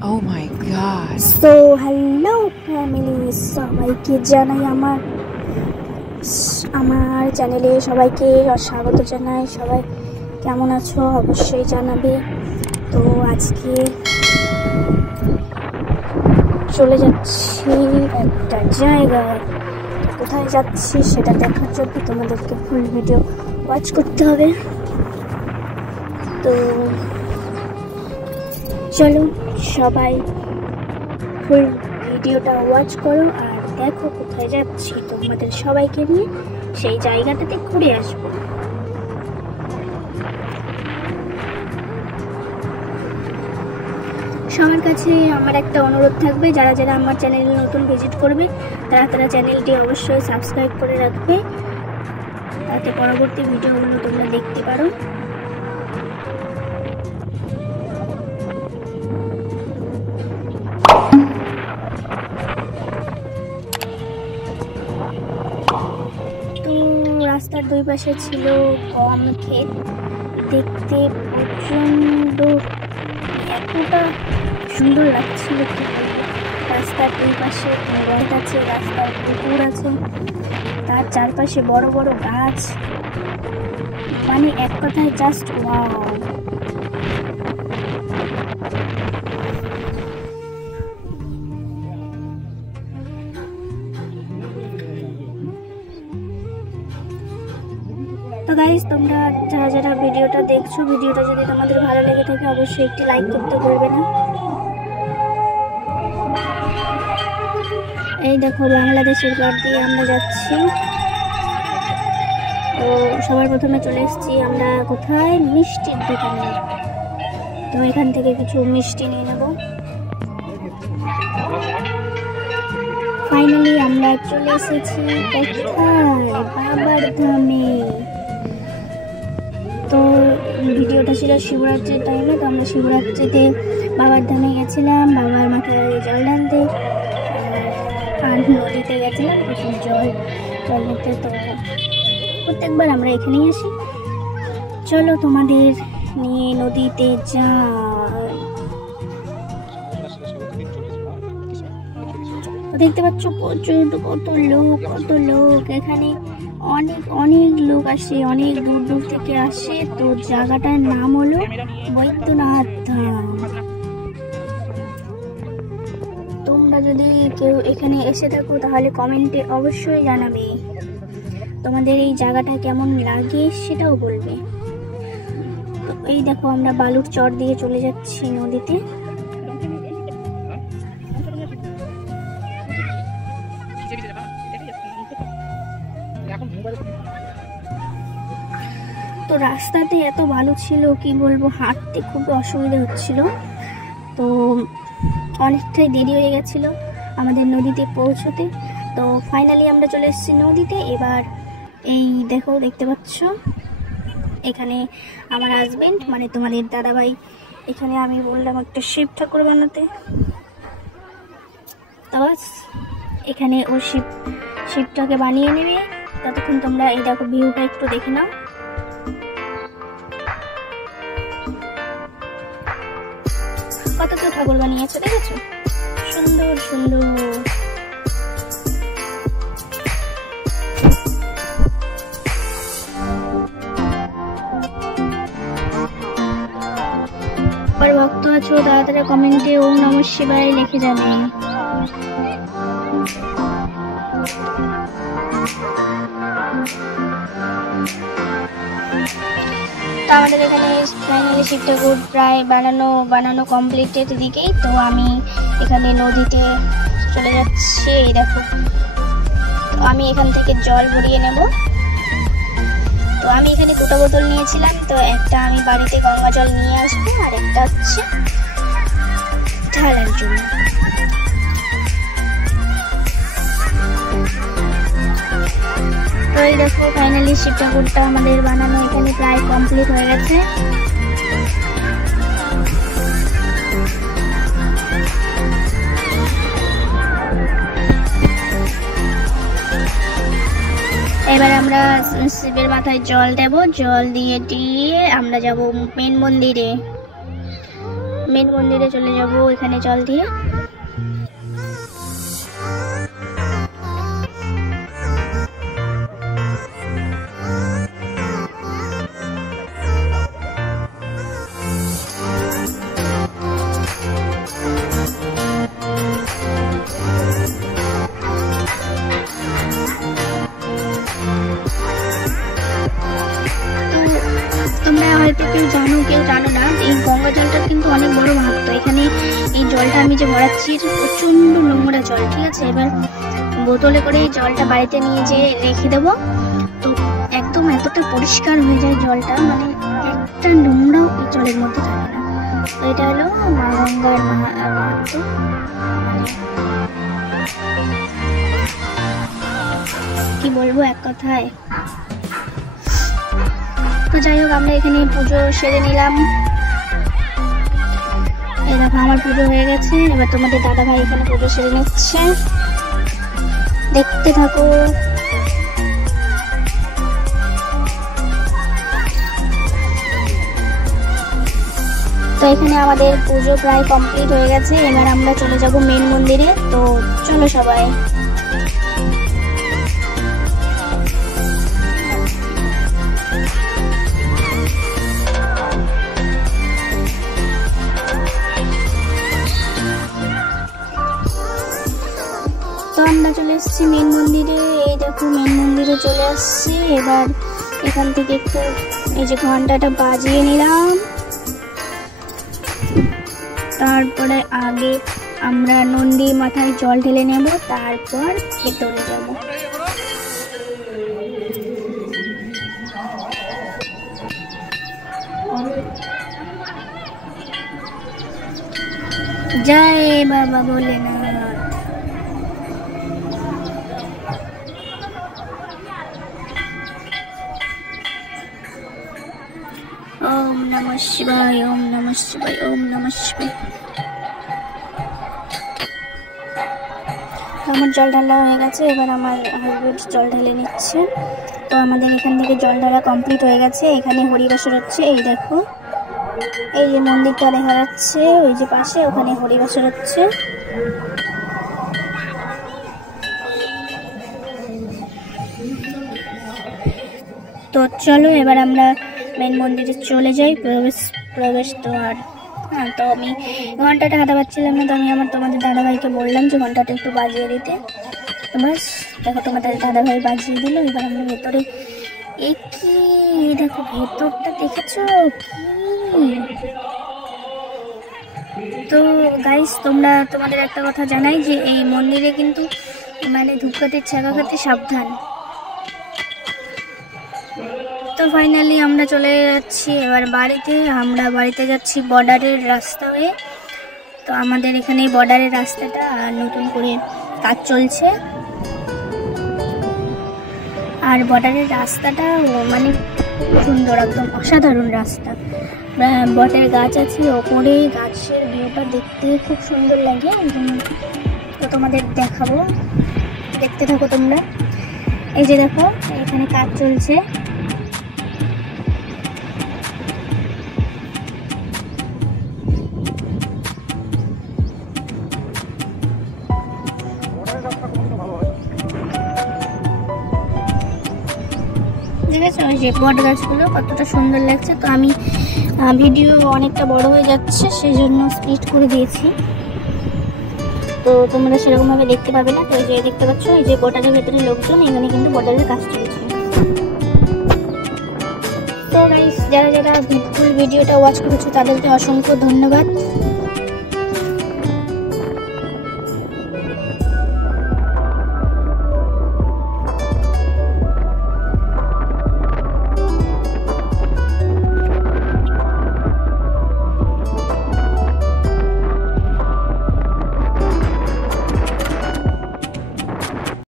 Oh my god. So hello family, সবাইকে জানাই আমার চ্যানেলে সবাইকে স্বাগত জানাই। সবাই কেমন আছো অবশ্যই জানাবে। তো আজকে চলে যাচ্ছি একটা জায়গায়, কোথায় যাচ্ছি সেটা দেখার জন্য তোমাদেরকে ফুল ভিডিও ওয়াচ করতে হবে। তো চলো সবাই ফুল ভিডিওটা ওয়াচ করো আর দেখো কোথায় যাচ্ছি। তোমাদের সবাইকে নিয়ে সেই জায়গাটাতে ঘুরে আসবো। সবার কাছে আমার একটা অনুরোধ থাকবে, যারা যারা আমার চ্যানেলে নতুন ভিজিট করবে তারা চ্যানেলটি অবশ্যই সাবস্ক্রাইব করে রাখবে, তাতে পরবর্তী ভিডিওগুলো তোমরা দেখতে পারো। তো রাস্তার দুই পাশে ছিল গম ক্ষেত, দেখতে প্রচণ্ড এতটা সুন্দর লাগছিল। রাস্তার দুই পাশে রথ আছে, রাস্তার পুকুর আছে, তার চারপাশে বড় বড় গাছ, মানে এক কথায় জাস্ট ওয়াও। তো গাইস, তোমরা যারা যারা ভিডিওটা দেখছো, ভিডিওটা যদি তোমাদের ভালো লেগে থাকে অবশ্যই একটি লাইক করতে ভুলবে না। এই দেখো বাংলাদেশের পার দিয়ে আমরা যাচ্ছি। তো সবার প্রথমে চলে এসেছি আমরা কোথায়, মিষ্টির দোকানে। তো এখান থেকে কিছু মিষ্টি নিয়ে নেব। ফাইনালি আমরা চলে এসেছি কোথায়, বাবার ধামে। তো ভিডিওটা ছিল শিবরাত্রির টাইমে। তো আমরা শিবরাত্রিতে বাবার ধামে গেছিলাম, বাবার মাথায় জল ঢালতে, আর নদীতে গেছিলাম প্রচুর জল নিতে। তো প্রত্যেকবার আমরা এখানেই আসি। চলো তোমাদের নিয়ে নদীতে যাই। দেখতে পাচ্ছ প্রচুর কত লোক এখানে, অনেক লোক আসে, অনেক দূর দূর থেকে আসে। তো জায়গাটার নাম হলো বৈদ্যনাথ ধাম। তোমরা যদি কেউ এখানে এসে থাকো তাহলে কমেন্টে অবশ্যই জানাবে তোমাদের এই জায়গাটা কেমন লাগে, সেটাও বলবে। তো এই দেখো আমরা বালুর চর দিয়ে চলে যাচ্ছি নদীতে। তো রাস্তাতে এত বালু ছিল কি বলবো, হাঁটতে খুব অসুবিধা হচ্ছিল। তো অনেকটাই দেরি হয়ে গেছিল আমাদের নদীতে পৌঁছতে। তো ফাইনালি আমরা চলে এসেছি নদীতে। এবার এই দেখতে পাচ্ছ এখানে আমার হাজবেন্ড মানে তোমাদের দাদাভাই, এখানে আমি বললাম একটা শিব ঠাকুর বানাতে। তো বাস এখানে ও শিবটাকে বানিয়ে নেবে। ততক্ষণ তোমরা এই দেখো ভিউটা একটু দেখে নাও। কত তো ঠাকুর বানিয়েছে দেখেছো, সুন্দর সুন্দর। আর ভক্ত আছো তাড়াতাড়ি কমেন্টে ওম নমঃ শিবায় লিখে যাবে। তো আমাদের এখানে ফাইনালি শিব ঠাকুর প্রায় বানানো কমপ্লিটের দিকেই। তো আমি এখানে নদীতে চলে যাচ্ছি। এই দেখো, তো আমি এখান থেকে জল ভরিয়ে নেব। তো আমি এখানে দুটো বোতল নিয়েছিলাম, তো একটা আমি বাড়িতে গঙ্গা জল নিয়ে আসবো আর একটা হচ্ছে ঢালার জন্য। তো এই দেখো ফাইনালি শিব ঠাকুরটা আমাদের বানানো এখানে প্রায় কমপ্লিট হয়ে গেছে। এবার আমরা শিবের মাথায় জল দেব, জল দিয়ে আমরা যাব মেন মন্দিরে। মেন মন্দিরে চলে যাব এখানে জল দিয়ে। তোমরা হয়তো কেউ জানো না, এই গঙ্গা জলটার কিন্তু অনেক বড় মাহাত্ম্য। এখানে এই জলটা আমি যে ভরাচ্ছি প্রচণ্ড নোংরা জল, ঠিক আছে। এবার বোতলে করে এই জলটা বাড়িতে নিয়ে যেয়ে রেখে দেবো, তো একদম এতটা পরিষ্কার হয়ে যায় জলটা, মানে একটা নোংরাও এই জলের মধ্যে থাকে না। তো এটা হলো মা গঙ্গার মাহাত্ম্য। কি বলবো এক কথায়। তো যাই হোক, আমরা এখানে পুজো সেরে নিলাম। এই দেখো আমার পুজো হয়ে গেছে। এবার তোমাদের দাদা ভাই এখানে পুজো সেরে নিচ্ছে, দেখতে থাকো। তো এখানে আমাদের পুজো প্রায় কমপ্লিট হয়ে গেছে। এবার আমরা চলে যাব মেন মন্দিরে। তো চলো সবাই। তো আমরা চলে এসেছি মেন মন্দিরে। এই দেখো মেন মন্দিরে চলে আসছি। এবার এখান থেকে একটু এই যে ঘন্টাটা বাজিয়ে নিলাম। তারপরে আগে আমরা নন্দী মাথায় জল ঢেলে নেব, তারপর ভেতরে যাব। জয় বাবা ভোলেনাথ। ওম নমঃ শিবায়, ওম নমঃ শিবায়, ওম নমঃ শিবায়। আমার জল ঢালা হয়ে গেছে। এবার আমার হাজবেন্ড জল ঢেলে নিচ্ছে। তো আমাদের এখান থেকে জল ঢালা কমপ্লিট হয়ে গেছে। এখানে হরিবাসর হচ্ছে। এই দেখো, এই যে মন্দিরটা দেখা যাচ্ছে ওই যে পাশে, ওখানে হরিবাসর হচ্ছে। তো চলো এবার আমরা মেন মন্দিরে চলে যাই, প্রবেশ দ্বার। হ্যাঁ, তো আমি ঘন্টাটা হাতে পাচ্ছিলাম না, তো আমি তোমাদের দাদাভাইকে বললাম যে ঘন্টাটা একটু বাজিয়ে দিতে। তো বাস দেখো তোমাদের দাদাভাই বাজিয়ে দিল। এবার আমরা ভেতরে, এই কি দেখো ভেতরটা দেখেছো কি। তো গাইস, তোমাদের একটা কথা জানাই যে এই মন্দিরে কিন্তু মানে ধূপকাঠির ছ্যাঁকা খেতে সাবধান। তো ফাইনালি আমরা চলে যাচ্ছি এবার বাড়িতে। আমরা বাড়িতে যাচ্ছি বর্ডারের রাস্তা হয়ে। তো আমাদের এখানে বর্ডারের রাস্তাটা নতুন করে কাজ চলছে, আর বর্ডারের রাস্তাটা মানে সুন্দর, একদম অসাধারণ রাস্তা। বটের গাছ আছে ওপরে, গাছের ভিউটা দেখতে খুব সুন্দর লাগে। তো তোমাদের দেখাবো, দেখতে থাকো তোমরা। এই যে দেখো এখানে কাজ চলছে। দেখেছো ওই যে বট গাছগুলো কতটা সুন্দর লাগছে। তো আমি ভিডিও অনেকটা বড় হয়ে যাচ্ছে, সেই জন্য স্পিড করে দিয়েছি। তো তোমরা সেরকমভাবে দেখতে পাবে না। তো এই যে দেখতে পাচ্ছ এই যে বর্ডারের ভেতরে লোকজন, এখানে কিন্তু বর্ডারের কাজ চলছে। তো গাইস, যারা ফুল ভিডিওটা ওয়াচ করেছো তাদেরকে অসংখ্য ধন্যবাদ।